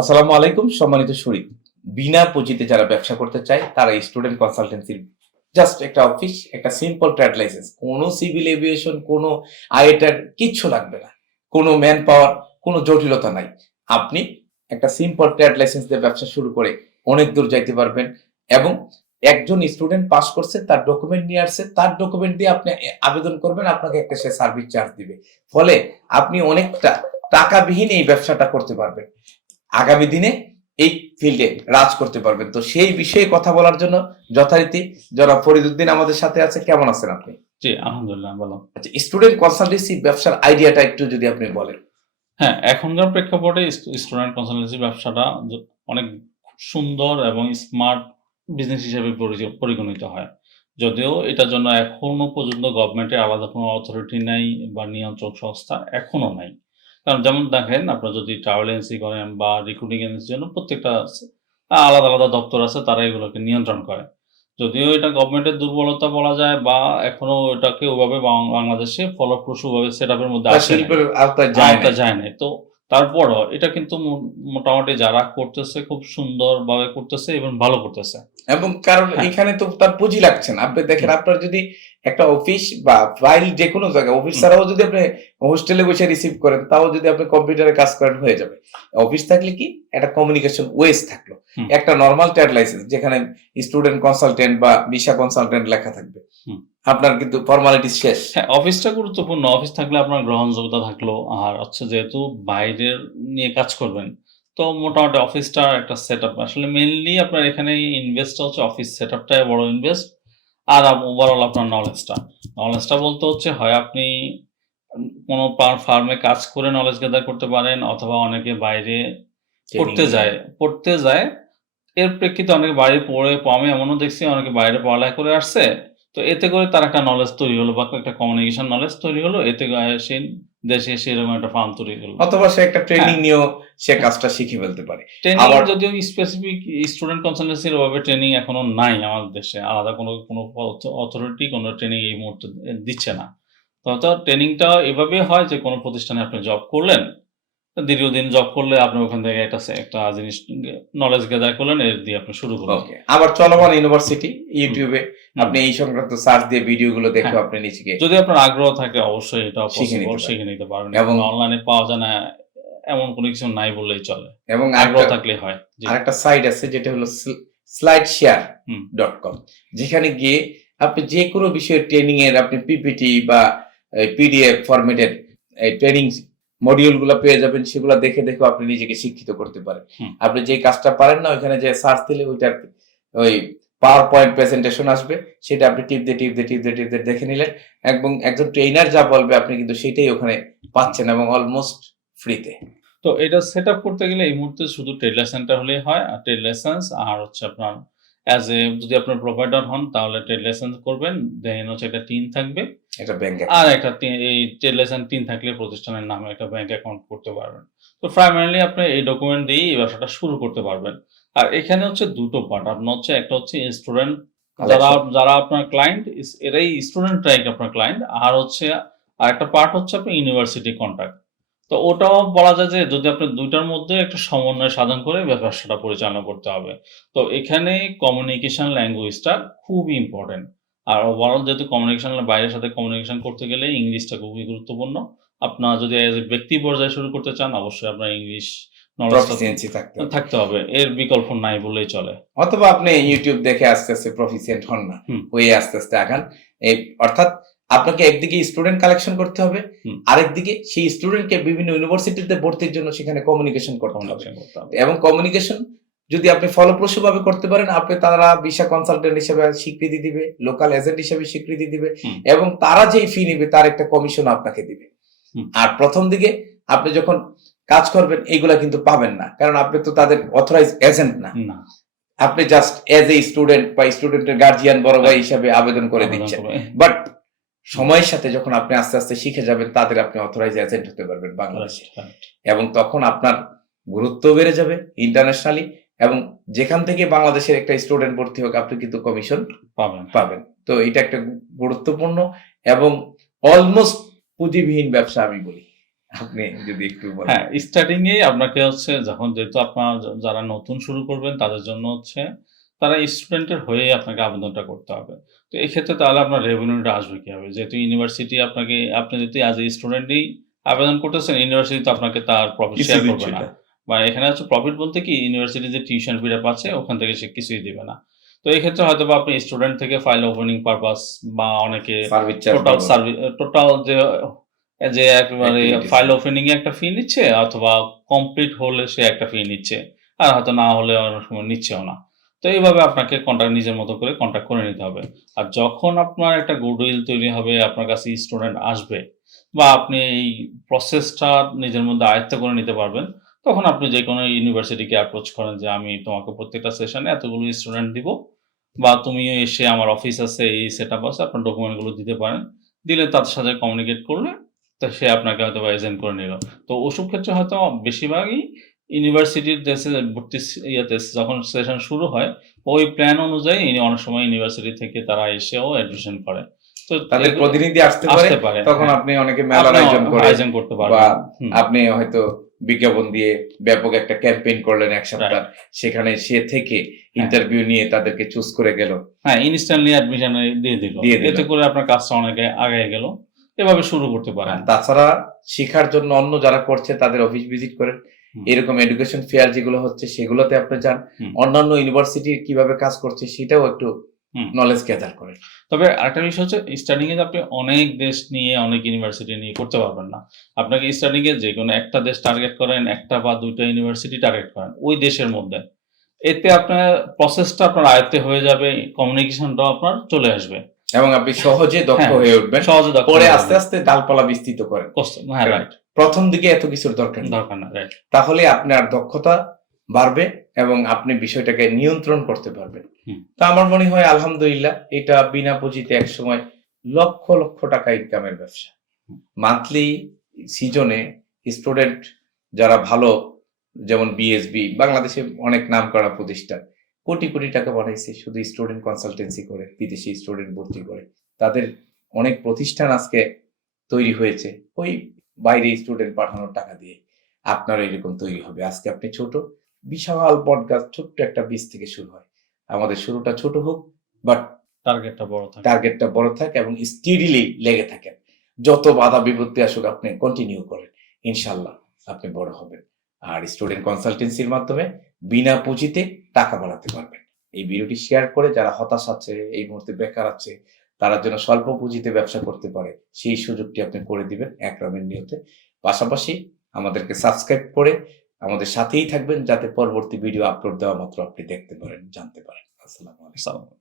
আসসালামু আলাইকুম, সম্মানিত শরীর। বিনা পুঁজিতে যারা ব্যবসা করতে চায়, তারা স্টুডেন্ট কনসালটেন্সির জাস্ট একটা অফিস একটা সিম্পল ট্রেড লাইসেন্স কোনো সিভিল এভিয়েশন কোনো আইএটার কিচ্ছু লাগবে না। কোনো ম্যান পাওয়ার কোনো জটিলতা নাই। আপনি একটা সিম্পল ট্রেড লাইসেন্স দিয়ে ব্যবসা শুরু করে অনেক দূর যাইতে পারবেন এবং একজন স্টুডেন্ট পাস করছে, তার ডকুমেন্ট নিয়ে আসছে, তার ডকুমেন্ট দিয়ে আপনি আবেদন করবেন, আপনাকে একটা সে সার্ভিস চার্জ দিবে। ফলে আপনি অনেকটা টাকাবিহীন এই ব্যবসাটা করতে পারবেন। আগামী দিনে এই ফিল্ডে রাজ করতে পারবেন। তো সেই বিষয়ে কথা বলার জন্য যথারীতি জনাব ফরিদুদ্দিন আমাদের সাথে আছে। কেমন আছেন আপনি? জি আলহামদুলিল্লাহ ভালো। আচ্ছা স্টুডেন্ট কনসালটেন্সি ব্যবসার আইডিয়াটা একটু যদি আপনি বলেন। হ্যাঁ এখনকার প্রেক্ষাপটে স্টুডেন্ট কনসালটেন্সি ব্যবসাটা অনেক সুন্দর এবং স্মার্ট বিজনেস হিসেবে পরিগণিত হয়। যদিও এটার জন্য এখনও পর্যন্ত গভর্নমেন্টের আলাদা কোনো অথরিটি নাই বা নিয়ন্ত্রক সংস্থা এখনও নাই। কারণ যেমন দেখেন আপনার যদি ট্রাভেল এজেন্সি করেন বা রিক্রুটিং এজেন্সির জন্য প্রত্যেকটা আলাদা আলাদা দপ্তর আছে তারা এগুলোকে নিয়ন্ত্রণ করে। যদিও এটা গভর্নমেন্টের দুর্বলতা বলা যায় বা এখনও এটাকে ওইভাবে বাং- বাংলাদেশে ফলপ্রসূভাবে সেট আপের মধ্যে আওতায় যায় না। তো তারপরও এটা কিন্তু মোটামুটি যারা করতেছে খুব সুন্দরভাবে করতেছে এবং ভালো করতেছে। এবং কারণ হ্যাঁ। এখানে তো তার পুঁজি লাগছে না। আপনি দেখেন আপনার যদি একটা অফিস বা ফাইল যে কোনো জায়গায় অফিস ছাড়াও যদি আপনি হোস্টেলে বসে রিসিভ করেন তাও যদি আপনি কম্পিউটারে কাজ করেন হয়ে যাবে। অফিস থাকলে কি? একটা কমিউনিকেশন ওয়েস থাকল। একটা নর্মাল ট্রেড লাইসেন্স যেখানে স্টুডেন্ট কনসালটেন্ট বা ভিসা কনসালটেন্ট লেখা থাকবে। আপনার কিন্তু ফর্মালিটি শেষ। হ্যাঁ অফিসটা গুরুত্বপূর্ণ। অফিস থাকলে আপনার গ্রহণযোগ্যতা থাকল। আর হচ্ছে যেহেতু বাইরের নিয়ে কাজ করবেন তো মোটামুটি অফিসটার একটা সেট আপ আসলে মেনলি আপনার এখানে ইনভেস্টটা হচ্ছে অফিস সেট আপটাই বড় ইনভেস্ট আর ওভারঅল আপনার নলেজটা নলেজটা বলতে হচ্ছে হয় আপনি কোনো ফার্মে কাজ করে নলেজ গেদার করতে পারেন অথবা অনেকে বাইরে পড়তে যায়। পড়তে যায়। এর প্রেক্ষিতে অনেকে বাইরে পড়ে আমি এমনও দেখছি অনেকে বাইরে পড়ালেখা করে আসছে। তো এতে করে তার একটা নলেজ তৈরি হলো বা একটা কমিউনিকেশন নলেজ তৈরি হলো। এতে সে দেশে সেরকম একটা ফার্ম তৈরি হলো। অথবা সে একটা ট্রেনিং হ্যাঁ। নিয়েও সে কাজটা শিখে ফেলতে পারে। আবার- যদিও স্পেসিফিক স্টুডেন্ট কনসালটেন্সির ওভাবে ট্রেনিং এখনও নাই আমাদের দেশে। আলাদা কোনো কোনো অথরিটি কোনো ট্রেনিং এই মুহূর্তে দিচ্ছে না। তো ট্রেনিংটা এভাবে হয় যে কোনো প্রতিষ্ঠানে আপনি জব করলেন দীর্ঘদিন জব করলে আপনি ওখান থেকে একটা একটা জিনিস নলেজ গ্যাদার করলেন এর দিয়ে আপনি শুরু করলেন। আবার চলমান ইউনিভার্সিটি ইউটিউবে আপনি এই সংক্রান্ত সার্চ দিয়ে ভিডিওগুলো দেখে হ্যাঁ। আপনি নিজেকে যদি আপনার আগ্রহ থাকে অবশ্যই এটা পসিবল পারেন। শিখে নিতে পারবেন। এবং- অনলাইনে পাওয়া যায় না এমন কোনো কিছু নাই বললেই চলে। এবং আগ্রহ থাকলে হয়। আরেকটা সাইট আছে যেটা হলো স্লাইড শেয়ার ডট কম যেখানে গিয়ে আপনি যে কোনো বিষয়ের ট্রেনিং এর আপনি পিপিটি বা পিডিএফ ফরম্যাটের ট্রেনিং মডিউলগুলো পেয়ে যাবেন সেগুলো দেখে দেখে আপনি নিজেকে শিক্ষিত করতে পারেন। আপনি যে কাজটা পারেন না ওইখানে যে সার্চ দিলে ওইটার ওই পাওয়ার পয়েন্ট প্রেজেন্টেশন আসবে সেটা আপনি টিপ দিয়ে টিপ দিয়ে টিপ দিয়ে টিপ দিয়ে দেখে নিলেন এবং একজন ট্রেনার যা বলবে আপনি কিন্তু সেটাই ওখানে পাচ্ছেন এবং অলমোস্ট ফ্রিতে তো এটা সেট করতে গেলে এই মুহূর্তে শুধু ট্রেড লাইসেন্সটা হলেই হয় আর ট্রেড লাইসেন্স আর হচ্ছে আপনার অ্যাজ এ যদি আপনার প্রোভাইডার হন তাহলে ট্রেড লাইসেন্স করবেন দেন হচ্ছে একটা টিন থাকবে। এটা ব্যাংকে আর একটা এই ট্রেড লাইসেন্স টিন থাকলে প্রতিষ্ঠানের নামে একটা ব্যাংক অ্যাকাউন্ট করতে পারবেন। তো প্রাইমারিলি আপনি এই ডকুমেন্ট দিয়ে এই ব্যবসাটা শুরু করতে পারবেন। আর এখানে হচ্ছে দুটো পার্ট আপনার হচ্ছে একটা হচ্ছে স্টুডেন্ট যারা যারা আপনার ক্লায়েন্ট এরাই স্টুডেন্টরাই আপনার ক্লায়েন্ট আর হচ্ছে আর একটা পার্ট হচ্ছে আপনার ইউনিভার্সিটি কন্ট্রাক্ট তো ওটাও বলা যায় যে যদি আপনি দুইটার মধ্যে একটা সমন্বয় সাধন করে ব্যবসাটা পরিচালনা করতে হবে। তো এখানে কমিউনিকেশন ল্যাঙ্গুয়েজটা খুবই ইম্পর্টেন্ট আর ওভারঅল যেহেতু কমিউনিকেশন বাইরের সাথে কমিউনিকেশন করতে গেলে ইংলিশটা খুবই গুরুত্বপূর্ণ। আপনার যদি as a ব্যক্তি পর্যায়ে শুরু করতে চান অবশ্যই আপনার ইংলিশ থাকতে হবে। এর বিকল্প নাই বললেই চলে। অথবা আপনি ইউটিউব দেখে আস্তে আস্তে প্রফিসিয়েন্ট হন না। হয়ে আস্তে আস্তে আগান। এই অর্থাৎ আপনাকে একদিকে স্টুডেন্ট কালেকশন করতে হবে আরেকদিকে সেই স্টুডেন্টকে বিভিন্ন ইউনিভার্সিটিতে ভর্তির জন্য সেখানে কমিউনিকেশন করতে হবে। এবং কমিউনিকেশন যদি আপনি ফলপ্রসূভাবে করতে পারেন আপনি তারা ভিসা কনসালটেন্ট হিসেবে স্বীকৃতি দিবে লোকাল এজেন্ট হিসেবে স্বীকৃতি দিবে এবং তারা যেই ফি নিবে তার একটা কমিশন আপনাকে দিবে। আর প্রথম দিকে আপনি যখন কাজ করবেন এইগুলা কিন্তু পাবেন না। কারণ আপনি তো তাদের অথরাইজ এজেন্ট না। না। আপনি জাস্ট এজ এ স্টুডেন্ট বা স্টুডেন্টের গার্জিয়ান বড় ভাই হিসাবে আবেদন করে দিচ্ছেন। বাট সময়ের সাথে যখন আপনি আস্তে আস্তে শিখে যাবেন তাদের আপনি অথরাইজ এজেন্ট হতে পারবেন বাংলাদেশে. এবং তখন আপনার গুরুত্ব বেড়ে যাবে ইন্টারন্যাশনালি এবং যেখান থেকে বাংলাদেশের একটা স্টুডেন্ট ভর্তি হোক আপনি কিন্তু কমিশন পাবেন। পাবেন। তো এটা একটা গুরুত্বপূর্ণ এবং অলমোস্ট পুঁজিবিহীন ব্যবসা আমি বলি। আপনি যদি একটু হ্যাঁ স্টার্টিং এ আপনাকে হচ্ছে যখন যেহেতু আপনার যারা নতুন শুরু করবেন তাদের জন্য হচ্ছে তারা স্টুডেন্টের হয়ে আপনাকে আবেদনটা করতে হবে। তো এই ক্ষেত্রে তাহলে আপনার রেভিনিউটা আসবে কীভাবে? যেহেতু ইউনিভার্সিটি আপনাকে আপনি যদি অ্যাজ এ স্টুডেন্টই আবেদন করতেছেন ইউনিভার্সিটি তো আপনাকে তার প্রফিট শেয়ার করবে না। বা এখানে হচ্ছে প্রফিট বলতে কি ইউনিভার্সিটি যে টিউশন ফিটা পাচ্ছে ওখান থেকে সে কিছুই দিবে না। তো এই ক্ষেত্রে হয়তো বা আপনি স্টুডেন্ট থেকে ফাইল ওপেনিং পারপাস বা অনেকে টোটাল সার্ভিস টোটাল যে যে একেবারে. ফাইল ওপেনিং এ একটা ফি নিচ্ছে অথবা কমপ্লিট হলে সে একটা ফি নিচ্ছে। আর হয়তো না হলে অনেক সময় নিচ্ছেও না। তো এইভাবে আপনাকে কন্ট্যাক্ট নিজের মতো করে কন্ট্যাক্ট করে নিতে হবে। আর যখন আপনার একটা গুডউইল তৈরি হবে, আপনার কাছে স্টুডেন্ট আসবে বা আপনি এই প্রসেসটা নিজের মধ্যে আয়ত্ত করে নিতে পারবেন, তখন আপনি যে কোনো ইউনিভার্সিটিকে অ্যাপ্রোচ করেন যে, আমি তোমাকে প্রত্যেকটা সেশনে এতগুলো স্টুডেন্ট দিব বা তুমিও এসে আমার অফিস আছে, এই সেট আপ আছে, আপনার ডকুমেন্টগুলো দিতে পারেন। দিলে তাদের সাথে কমিউনিকেট করলে, তো সে আপনাকে হয়তো বা এজেন্ট করে নিল। তো ওসব ক্ষেত্রে হয়তো বেশিরভাগই ইউনিভার্সিটির দেশে ভর্তি ইয়েতে যখন সেশন শুরু হয় ওই প্ল্যান অনুযায়ী অনেক সময় ইউনিভার্সিটি থেকে তারা এসেও অ্যাডমিশন করে। তো তাদের প্রতিনিধি আসতে পারে তখন হ্যাঁ। আপনি অনেকে মেলার আয়োজন আয়োজন করতে পারবেন। আপনি হয়তো বিজ্ঞাপন দিয়ে ব্যাপক একটা ক্যাম্পেইন করলেন এক সপ্তাহ। সেখানে সে থেকে ইন্টারভিউ নিয়ে তাদেরকে চুজ করে গেল। হ্যাঁ ইনস্ট্যান্টলি অ্যাডমিশন দিয়ে দিল। এতে করে আপনার কাজটা অনেকে আগে গেল। এভাবে শুরু করতে পারেন। তাছাড়া শেখার জন্য অন্য যারা করছে তাদের অফিস ভিজিট করেন। এরকম এডুকেশন ফেয়ার যেগুলো হচ্ছে সেগুলোতে আপনি যান। অন্যান্য ইউনিভার্সিটি কীভাবে কাজ করছে সেটাও একটু নলেজ গ্যাদার করেন তবে আরেকটা বিষয় হচ্ছে স্টার্টিং এ আপনি অনেক দেশ নিয়ে অনেক ইউনিভার্সিটি নিয়ে করতে পারবেন না। আপনাকে স্টার্টিং এ যে কোনো একটা দেশ টার্গেট করেন একটা বা দুইটা ইউনিভার্সিটি টার্গেট করেন ওই দেশের মধ্যে। এতে আপনার প্রসেসটা আপনার আয়ত্তে হয়ে যাবে কমিউনিকেশনটাও আপনার চলে আসবে। এবং আপনি সহজে দক্ষ হ্যাঁ, হয়ে উঠবেন। সহজে দক্ষ পরে আস্তে আস্তে ডালপালা বিস্তৃত করেন। হ্যাঁ প্রথম দিকে এত কিছুর দরকার দরকার না তাহলে আপনার দক্ষতা বাড়বে এবং আপনি বিষয়টাকে নিয়ন্ত্রণ করতে পারবেন। তো আমার মনে হয় আলহামদুলিল্লাহ এটা বিনা পুঁজিতে এক সময় লক্ষ লক্ষ টাকা ইনকামের ব্যবসা। মান্থলি সিজনে স্টুডেন্ট যারা ভালো যেমন বিএসবি বাংলাদেশে অনেক নাম করা প্রতিষ্ঠান কোটি কোটি টাকা বানাইছে শুধু স্টুডেন্ট কনসালটেন্সি করে বিদেশি স্টুডেন্ট ভর্তি করে। তাদের অনেক প্রতিষ্ঠান আজকে তৈরি হয়েছে ওই বাইরে স্টুডেন্ট পাঠানোর টাকা দিয়ে। আপনার এরকম তৈরি হবে। আজকে আপনি ছোট বিশাল বট গাছ ছোট্ট একটা বীজ থেকে শুরু হয়। আমাদের শুরুটা ছোট হোক বাট টার্গেটটা বড় থাকে। টার্গেটটা বড় থাকে এবং স্টিডিলি লেগে থাকেন। যত বাধা বিপত্তি আসুক আপনি কন্টিনিউ করেন। ইনশাল্লাহ আপনি বড় হবেন। আর স্টুডেন্ট কনসালটেন্সির মাধ্যমে বিনা পুঁজিতে টাকা বাড়াতে পারবেন। এই ভিডিওটি শেয়ার করে যারা হতাশ আছে, এই মুহূর্তে বেকার আছে, তারা যেন স্বল্প পুঁজিতে ব্যবসা করতে পারে, সেই সুযোগটি আপনি করে দিবেন এক একরামের নিয়তে। পাশাপাশি আমাদেরকে সাবস্ক্রাইব করে আমাদের সাথেই থাকবেন যাতে পরবর্তী ভিডিও আপলোড দেওয়া মাত্র আপনি দেখতে পারেন, জানতে পারেন। আসসালামু আলাইকুম।